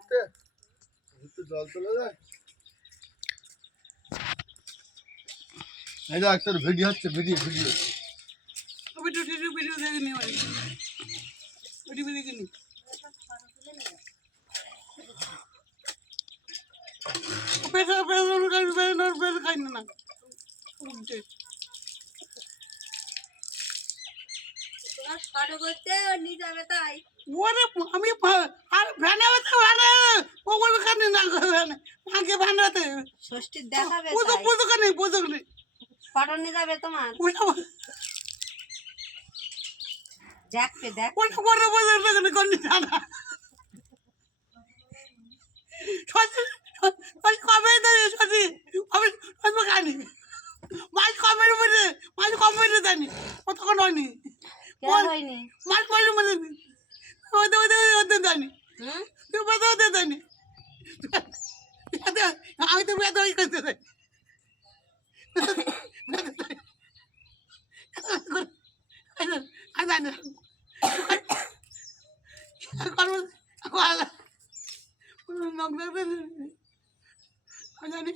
ঘুরতে ঘুরতে জল চলে যায়। এই দেখ তোর ভিডিও হচ্ছে, video video video video video দেখিনি ভাই, ভিডিও দেখিনি। পেশা পেশা খাই না উঠছে ফটো করতে নিয়ে যাবে তাই। ওরে আমি আর ভ্যানে হতে ভ্যানে ওগুলো কানে না ভ্যানে আগে ভ্যানরাতে ষষ্ঠীর দেখাবে পুজো তাই। পুজো কানে পুজো কানে ফটো নিয়ে যাবে তোমার। দেখবে দেখ ওটা করে পুজো কানে কোন জানা সত্যি কবে দেয় সত্যি কবে কবে খানি মাছ কমের মধ্যে মাছ কমের জানি কতক্ষণ হয়নি কেন হয়নি? মাছ কমের মধ্যে ওদের ওদের ওদের জানি তুই বেঁধে ওদের জানি আমি তো বেঁধে ওই করতে চাই আমি জানি জানি